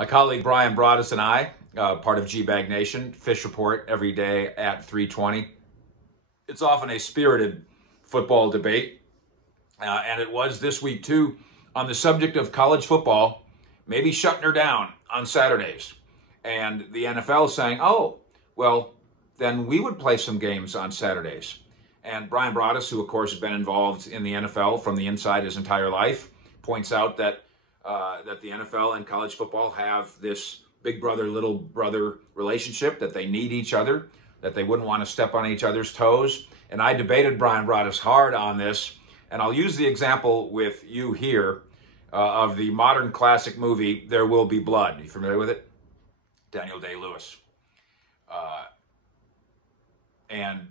My colleague Brian Broaddus and I, part of G-Bag Nation, Fish Report every day at 3:20. It's often a spirited football debate, and it was this week too, on the subject of college football, maybe shutting her down on Saturdays. And the NFL saying, oh, well, then we would play some games on Saturdays. And Brian Broaddus, who of course has been involved in the NFL from the inside his entire life, points out that the NFL and college football have this big brother, little brother relationship, that they need each other, that they wouldn't want to step on each other's toes. And I debated Brian Broaddus hard on this, and I'll use the example with you here of the modern classic movie, There Will Be Blood. Are you familiar with it? Daniel Day-Lewis. And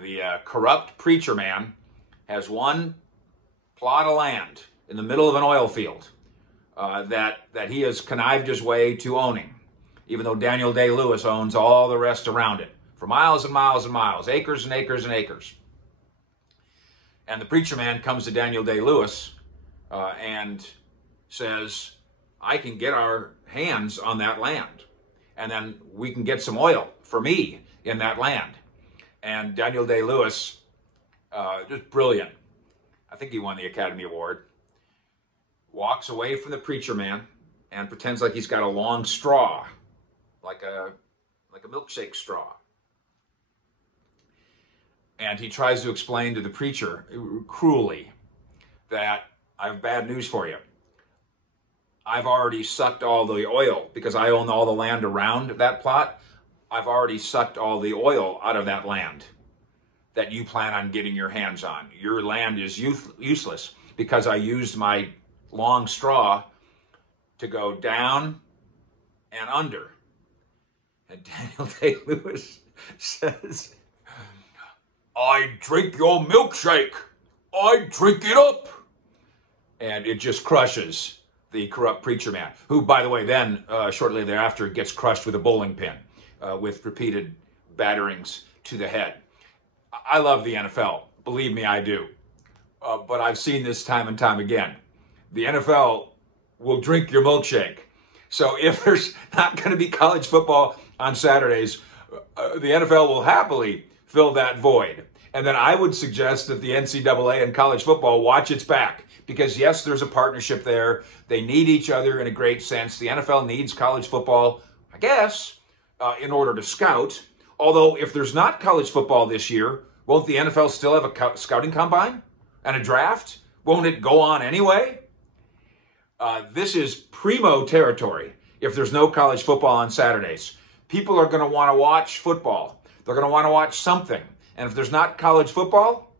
the corrupt preacher man has one plot of land in the middle of an oil field that he has connived his way to owning, even though Daniel Day-Lewis owns all the rest around it for miles and miles and miles, acres and acres and acres. And the preacher man comes to Daniel Day-Lewis and says, I can get our hands on that land, and then we can get some oil for me in that land. And Daniel Day-Lewis, just brilliant, I think he won the Academy Award, walks away from the preacher man and pretends like he's got a long straw, like a milkshake straw. And he tries to explain to the preacher cruelly that I have bad news for you. I've already sucked all the oil because I own all the land around that plot. I've already sucked all the oil out of that land that you plan on getting your hands on. Your land is useless because I used my long straw to go down and under. And Daniel Day-Lewis says, I drink your milkshake. I drink it up. And it just crushes the corrupt preacher man, who, by the way, then shortly thereafter gets crushed with a bowling pin with repeated batterings to the head. I love the NFL. Believe me, I do. But I've seen this time and time again. The NFL will drink your milkshake. So if there's not going to be college football on Saturdays, the NFL will happily fill that void. And then I would suggest that the NCAA and college football watch its back. Because yes, there's a partnership there. They need each other in a great sense. The NFL needs college football, I guess, in order to scout. Although if there's not college football this year, won't the NFL still have a scouting combine and a draft? Won't it go on anyway? This is primo territory if there's no college football on Saturdays. People are going to want to watch football. They're going to want to watch something. And if there's not college football,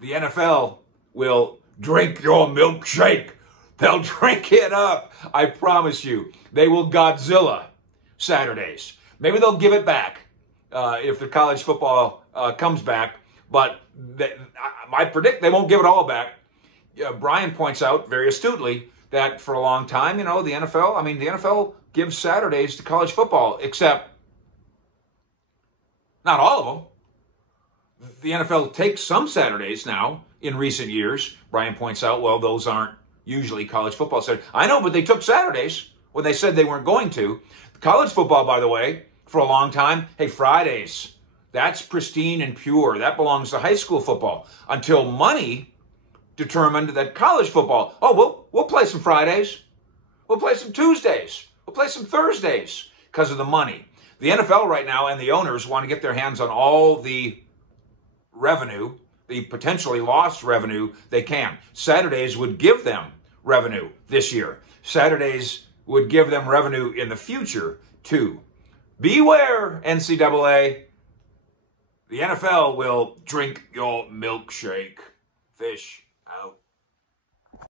the NFL will drink your milkshake. They'll drink it up. I promise you. They will Godzilla Saturdays. Maybe they'll give it back if the college football comes back. But I predict they won't give it all back. Brian points out very astutely that for a long time, the NFL gives Saturdays to college football, except not all of them. The NFL takes some Saturdays now in recent years. Brian points out, well, those aren't usually college football Saturdays. I know, but they took Saturdays when they said they weren't going to. College football, by the way, for a long time, hey, Fridays, that's pristine and pure. That belongs to high school football. Until money determined that college football, we'll play some Fridays. We'll play some Tuesdays. We'll play some Thursdays because of the money. The NFL right now and the owners want to get their hands on all the revenue, the potentially lost revenue they can. Saturdays would give them revenue this year. Saturdays would give them revenue in the future too. Beware, NCAA. The NFL will drink your milkshake. Fish out.